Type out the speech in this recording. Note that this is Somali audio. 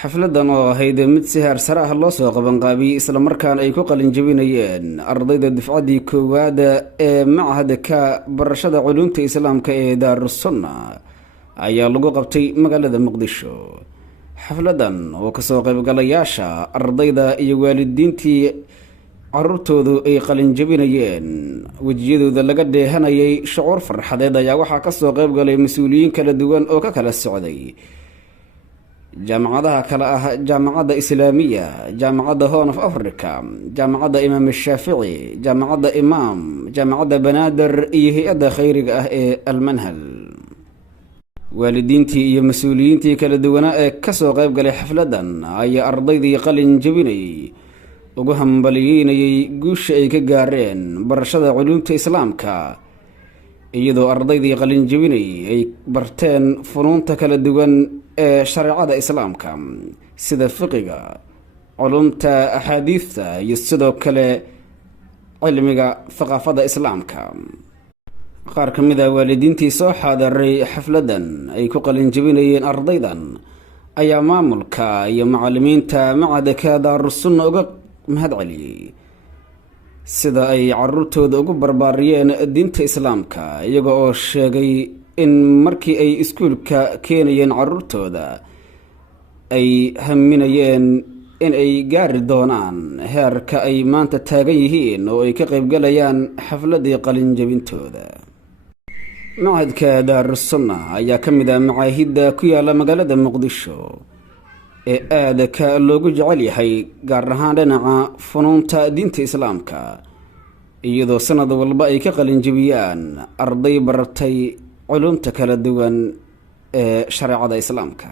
xafladan oo ahayd mid si heer sare ah loo soo qabanqaabiyey islamarkaana ay ku qalin jebinayeen ardayda dufcaddii koowaad ee machadka barashada culuumta islaamka ee daarusunna ayaa lagu qabtay magaalada muqdisho. xafladan oo kasoo qaybgalayaasha ardayda iyo waalidiintii caruurtoodu ay qalin jebinayeen wejiyadooda laga dheehanayay shucuur farxadeed ayaa waxaa kasoo qaybgalay mas-uuliyiin kala duwan oo ka kala socday jaamacadaha kale ah jaamacadda islaamiya, jaamacadda horn of africa, jaamacadda imaam shaafici, jaamacadda imaam, jaamacadda banaadir iyo hay-adda khayriga ah ee almanhal. waalidiintii iyo mas-uuliyiintii kala duwanaa ee kasoo qayb galay xafladan ayaa ardaydii qalin jebinayay ugu hambaliyeynayay guusha ay ka gaareen barashada culuumta islaamka, iyadoo ardaydii qalin jebinayay ay barteen funuunta kala duwan ee shareecada islaamka sida fiqiga, culumta axaadiidta iyo sidoo kale cilmiga thaqaafada islaamka. qaar ka mid ah waalidiintii soo xaadiray xafladan ay ku qalin jebinayeen ardaydan ayaa maamulka iyo macalimiinta machadka daarusunna uga mahad celiyey sida ay caruurtooda ugu barbaariyeen diinta islaamka, iyaga oo sheegay in markii ay iskuulka keenayeen caruurtooda ay haminayeen in ay gaari doonaan heerka ay maanta taagan yihiin oo ay ka qaybgalayaan xafladii qalin jebintooda. machadka daarusunna ayaa ka mid ah macaahidda ku yaala magaalada muqdisho ee aadaka loogu jecel yahay, gaar ahaan dhinaca funuunta diinta islaamka, iyadoo sanad walba ay ka qalin jebiyaan arday baratay culumta kala duwan ee shareecada islaamka.